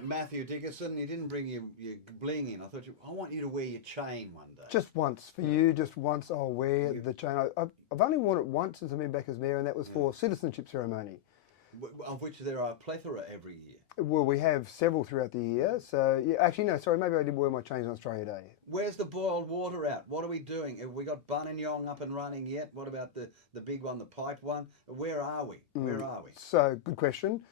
mate Matthew Dickerson, you didn't bring your bling in. I want you to wear your chain one day. Just once for you, just once I'll wear the chain. I've only worn it once since I've been back as mayor, and that was for citizenship ceremony. Of which there are a plethora every year. Well, we have several throughout the year. So, yeah, actually, no, sorry, maybe I did wear my chains on Australia Day. Where's the boiled water at? What are we doing? Have we got Buninyong up and running yet? What about the big one, the pipe one? Where are we? Where are we? So, good question.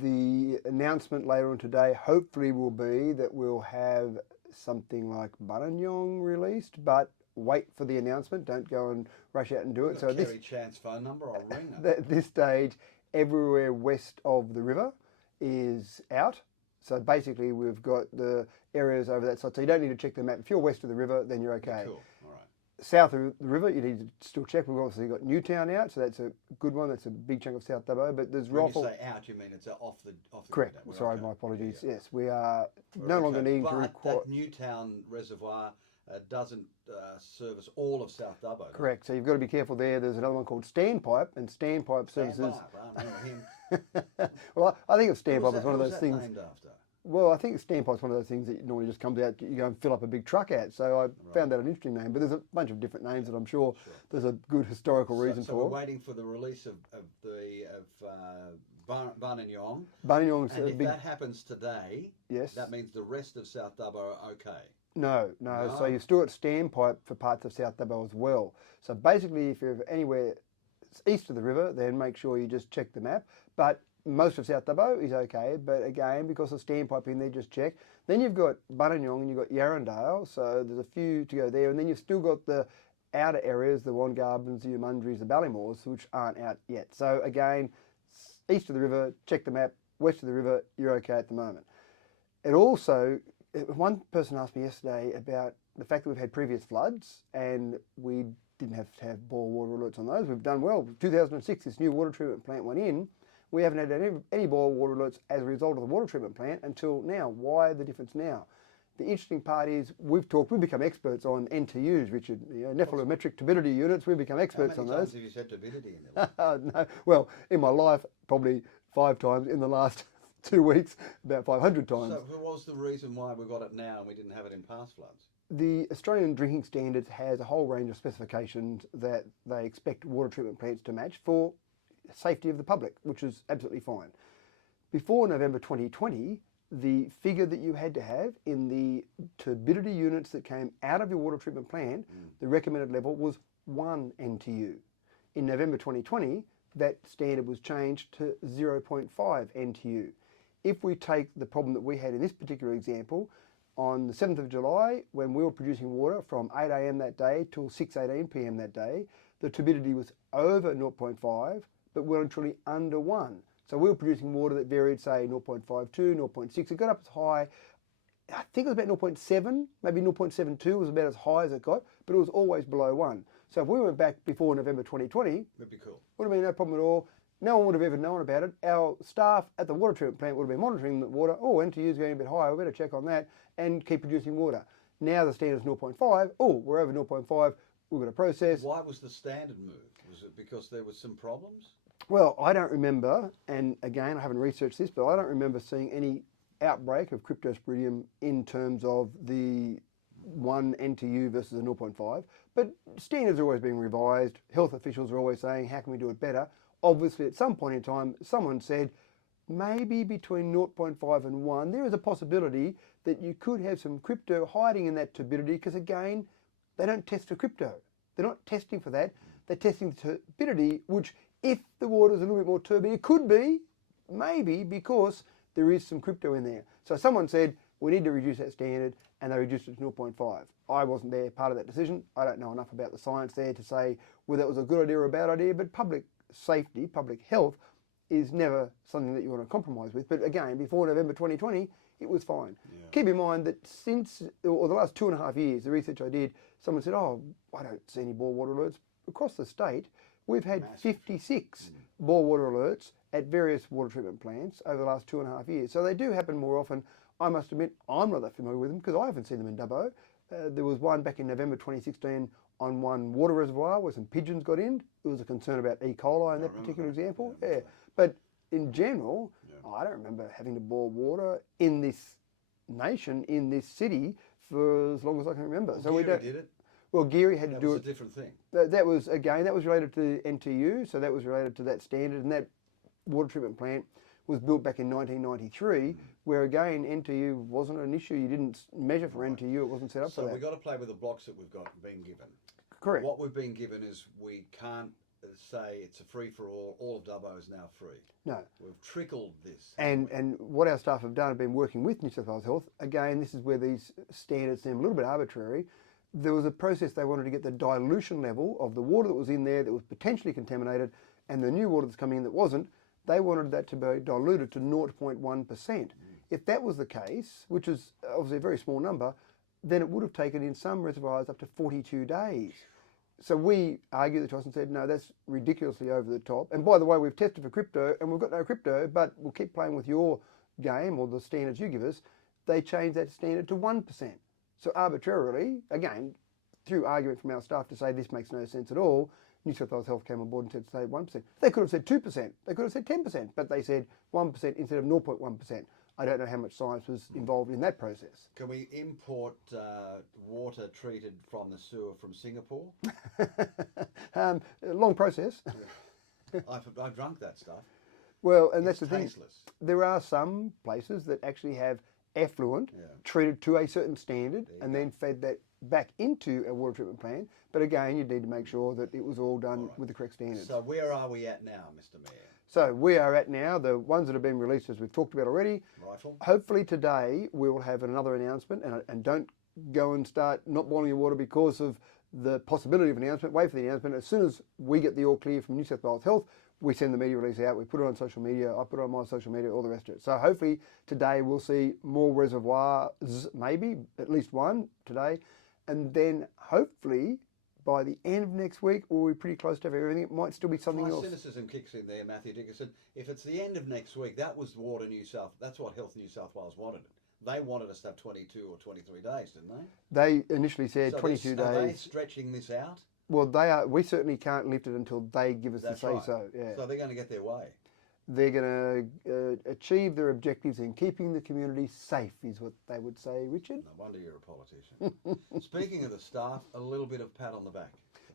The announcement later on today hopefully will be that we'll have something like Buninyong released, but wait for the announcement. Don't go and rush out and do it. So Kerry Chan's phone number, I'll ring her. At this stage, everywhere west of the river is out. So basically we've got the areas over that side. So you don't need to check the map. If you're west of the river, then you're okay. Cool. All right. South of the river, you need to still check. We've obviously got Newtown out, so that's a good one. That's a big chunk of South Dubbo. But there's When you say out, you mean it's off the correct. river. Sorry, Okay. my apologies. Yeah. Yes, we are no longer needing to require. That Newtown reservoir doesn't service all of South Dubbo. Correct. So you've got to be careful there. There's another one called Standpipe, and Standpipe services. Well, I think of Standpipe as one of those things. Named after? Well, I think Standpipe's one of those things that normally just comes out, you go and fill up a big truck at. So I found that an interesting name, but there's a bunch of different names that I'm sure there's a good historical reason so for. We're waiting for the release of Buninyong. Buninyong's and if big. that happens today, Yes. that means the rest of South Dubbo are okay. No. So you've still got Standpipe for parts of South Dubbo as well. So basically, if you're anywhere east of the river, then make sure you just check the map. But most of South Dubbo is okay. But again, because of Standpipe in there, just check. Then you've got Buninyong and you've got Yarrandale. So there's a few to go there. And then you've still got the outer areas, the Wongarbans, the Umundries, the Ballymores, which aren't out yet. So again, east of the river, check the map. West of the river, you're okay at the moment. It also, one person asked me yesterday about the fact that we've had previous floods and we didn't have to have boil water alerts on those. We've done well. 2006, this new water treatment plant went in. We haven't had any boil water alerts as a result of the water treatment plant until now. Why the difference now? The interesting part is we've become experts on NTUs, Richard, nephelometric turbidity units. We've become experts on those. How many times have you said turbidity in there? No, well, in my life, probably 5 times. In the last 2 weeks, about 500 times. So what was the reason why we got it now and we didn't have it in past floods? The Australian Drinking Standards has a whole range of specifications that they expect water treatment plants to match for safety of the public, which is absolutely fine. Before November 2020, the figure that you had to have in the turbidity units that came out of your water treatment plant, the recommended level was 1 NTU. In November 2020, that standard was changed to 0.5 NTU. If we take the problem that we had in this particular example, on the 7th of July, when we were producing water from 8 a.m. that day till 6:18 p.m. that day, the turbidity was over 0.5, but well and truly under 1. So we were producing water that varied, say, 0.52, 0.6. It got up as high, I think it was about 0.7, maybe 0.72 was about as high as it got, but it was always below 1. So if we went back before November 2020, Would be cool. would have been no problem at all. No one would have ever known about it. Our staff at the water treatment plant would have been monitoring the water. Oh, NTU is going a bit high. We better check on that and keep producing water. Now the standard is 0.5. Oh, we're over 0.5. We've got a process. Why was the standard moved? Was it because there was some problems? Well, I don't remember, and again, I haven't researched this, but I don't remember seeing any outbreak of cryptosporidium in terms of the 1 NTU versus a 0.5. But standards are always being revised. Health officials are always saying, how can we do it better? Obviously, at some point in time, someone said, maybe between 0.5 and 1, there is a possibility that you could have some crypto hiding in that turbidity, because again, they don't test for crypto. They're not testing for that. They're testing the turbidity, which if the water is a little bit more turbid, it could be, maybe, because there is some crypto in there. So someone said, we need to reduce that standard, and they reduced it to 0.5. I wasn't there, part of that decision. I don't know enough about the science there to say whether it was a good idea or a bad idea, but public safety, public health is never something that you want to compromise with. But again, before November 2020, it was fine. Yeah. Keep in mind that since, or the last 2.5 years, the research I did, someone said, oh, I don't see any boil water alerts. Across the state, we've had 56 boil water alerts at various water treatment plants over the last 2.5 years. So they do happen more often. I must admit, I'm not that familiar with them because I haven't seen them in Dubbo. There was one back in November 2016 on one water reservoir where some pigeons got in. There was a concern about E. coli in that particular example. Yeah. But in general, I don't remember having to boil water in this nation, in this city, for as long as I can remember. Well, so we Geary don't. did it. Well, Geary had to That do was it. a different thing. That was related to NTU, so that was related to that standard, and that water treatment plant was built back in 1993, where again NTU wasn't an issue. You didn't measure for NTU; it wasn't set up for So that. we've got to play with the blocks that we've got been given. Correct. What we've been given is we can't say it's a free for all. All of Dubbo is now free. No. We've trickled this. And what our staff have done, have been working with New South Wales Health. Again, this is where these standards seem a little bit arbitrary. There was a process they wanted to get the dilution level of the water that was in there that was potentially contaminated and the new water that's coming in that wasn't. They wanted that to be diluted to 0.1%. If that was the case, which is obviously a very small number, then it would have taken in some reservoirs up to 42 days. So we argued the choice and said, no, that's ridiculously over the top. And by the way, we've tested for crypto and we've got no crypto, but we'll keep playing with your game or the standards you give us. They changed that standard to 1%. So arbitrarily, again, through argument from our staff to say this makes no sense at all, New South Wales Health came on board and said, say 1%. They could have said 2%. They could have said 10%, but they said 1% instead of 0.1%. I don't know how much science was involved in that process. Can we import water treated from the sewer from Singapore? Long process. I've drunk that stuff. Well, and It's that's the thing. tasteless. There are some places that actually have effluent treated to a certain standard and then fed that back into a water treatment plant. But again, you need to make sure that it was all done with the correct standards. So where are we at now, Mr. Mayor? So we are at now, the ones that have been released, as we've talked about already. Rifle? Hopefully today we will have another announcement, and don't go and start not boiling your water because of the possibility of an announcement. Wait for the announcement. As soon as we get the all clear from New South Wales Health, we send the media release out, we put it on social media, I put it on my social media, all the rest of it. So hopefully today we'll see more reservoirs, maybe, at least one today, and then hopefully by the end of next week, we'll be pretty close to everything. It might still be something else. My cynicism kicks in there, Matthew Dickinson. If it's the end of next week, that was Water New South. That's what Health New South Wales wanted. They wanted us to have 22 or 23 days, didn't they? They initially said So 22 Are they days. stretching this out? Well, they are. We certainly can't lift it until they give us That's the say right. so. Yeah, So they're going to get their way. they're going to achieve their objectives in keeping the community safe, is what they would say, Richard. No wonder you're a politician. Speaking of the staff, a little bit of pat on the back.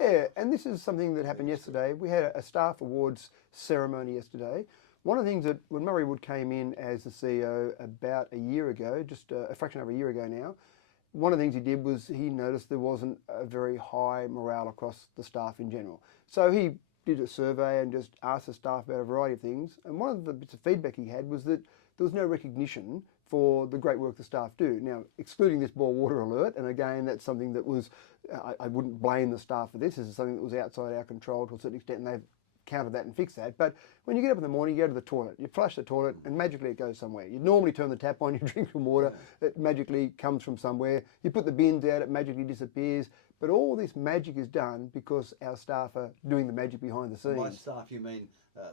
Yeah, and this is something that happened yesterday. We had a staff awards ceremony yesterday. One of the things that when Murray Wood came in as the CEO about a year ago, just a fraction of a year ago now, one of the things he did was he noticed there wasn't a very high morale across the staff in general. So he did a survey and just asked the staff about a variety of things. And one of the bits of feedback he had was that there was no recognition for the great work the staff do. Now, excluding this boil water alert, and again, that's something that was, I wouldn't blame the staff for this. This is something that was outside our control to a certain extent, and they've countered that and fixed that. But when you get up in the morning, you go to the toilet, you flush the toilet, and magically it goes somewhere. You normally turn the tap on, you drink some water, it magically comes from somewhere. You put the bins out, it magically disappears. But all this magic is done because our staff are doing the magic behind the scenes. By staff, you mean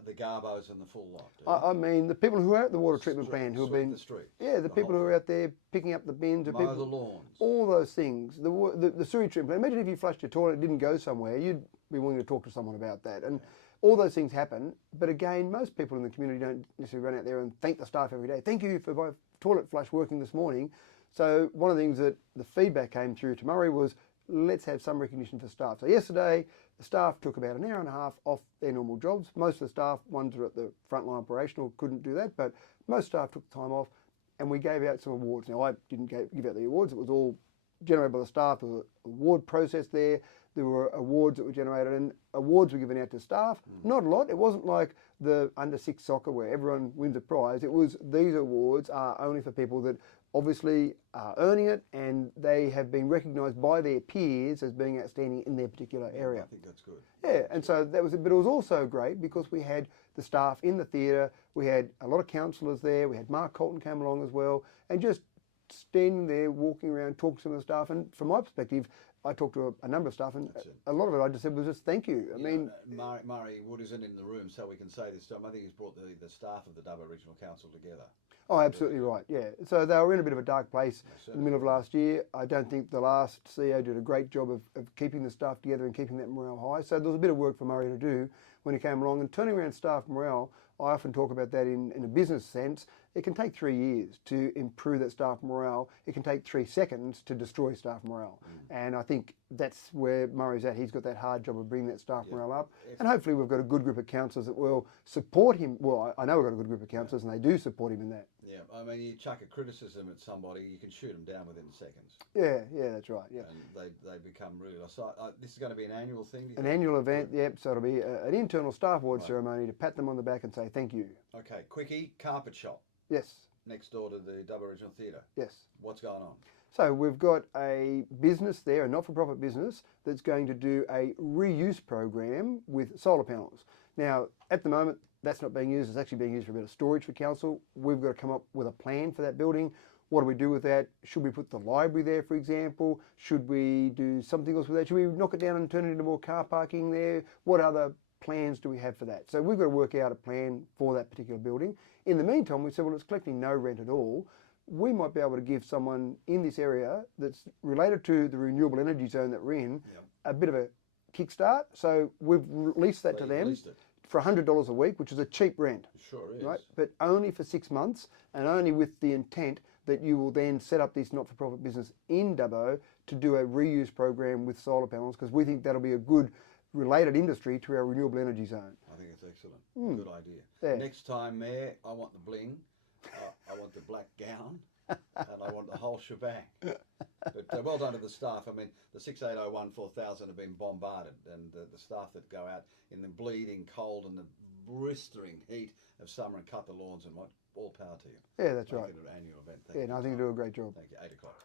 the Garbos and the full lot? Do you? I mean, the people who are at the water treatment plant who have been... The street. Yeah, the people who are out there picking up the bins. Mow the lawns. All those things. The sewage treatment plant. Imagine if you flushed your toilet and it didn't go somewhere, you'd be willing to talk to someone about that. And all those things happen. But again, most people in the community don't necessarily run out there and thank the staff every day. Thank you for my toilet flush working this morning. So one of the things that the feedback came through to Murray was, let's have some recognition for staff. So yesterday, the staff took about an hour and a half off their normal jobs. Most of the staff, ones who are at the frontline operational, couldn't do that, but most staff took time off, and we gave out some awards. Now, I didn't give out the awards. It was all generated by the staff. There was an award process there. There were awards that were generated, and awards were given out to staff. Not a lot. It wasn't like the under-6 soccer where everyone wins a prize. It was, these awards are only for people that obviously are earning it, and they have been recognised by their peers as being outstanding in their particular area. I think that's good. Yeah, and so that was it. But it was also great because we had the staff in the theatre, we had a lot of counsellors there, we had Mark Colton came along as well, and just standing there, walking around, talking to some of the staff. And from my perspective, I talked to a number of staff, and a lot of it I just said was just thank you. I mean, Murray Wood isn't in the room, so we can say this time. I think he's brought the staff of the Dubbo Regional Council together. Oh, absolutely right, yeah. So they were in a bit of a dark place in the middle of last year. I don't think the last CEO did a great job of keeping the staff together and keeping that morale high. So there was a bit of work for Murray to do. when he came along. And turning around staff morale, I often talk about that in a business sense. It can take 3 years to improve that staff morale. It can take 3 seconds to destroy staff morale. And I think that's where Murray's at. He's got that hard job of bringing that staff morale up. And hopefully we've got a good group of councillors that will support him. Well, I know we've got a good group of councillors and they do support him in that. Yeah, I mean, you chuck a criticism at somebody, you can shoot them down within seconds. Yeah, that's right. Yeah, and they become ruthless. So this is going to be an annual thing. An annual event. Yep. So it'll be an internal staff award ceremony to pat them on the back and say thank you. Okay, quickie, carpet shop. Yes. Next door to the Dubbo Regional Theatre. Yes. What's going on? So we've got a business there, a not-for-profit business, that's going to do a reuse program with solar panels. Now, at the moment, that's not being used. It's actually being used for a bit of storage for council. We've got to come up with a plan for that building. What do we do with that? Should we put the library there, for example? Should we do something else with that? Should we knock it down and turn it into more car parking there? What other plans do we have for that? So we've got to work out a plan for that particular building. In the meantime, we said, well, it's collecting no rent at all. We might be able to give someone in this area that's related to the renewable energy zone that we're in a bit of a kickstart. So we've released that to them for $100 a week, which is a cheap rent. It sure is. Right? But only for 6 months and only with the intent that you will then set up this not-for-profit business in Dubbo to do a reuse program with solar panels, because we think that'll be a good related industry to our renewable energy zone. I think it's excellent. Good idea. Yeah. Next time, Mayor, I want the bling, I want the black gown, and I want the whole shebang. But well done to the staff. I mean, the 6801 4000 have been bombarded, and the staff that go out in the bleeding cold and the blistering heat of summer and cut the lawns and what, all power to you. Yeah, that's right. An annual event. Yeah, I think you do a great job. Thank you. 8 o'clock.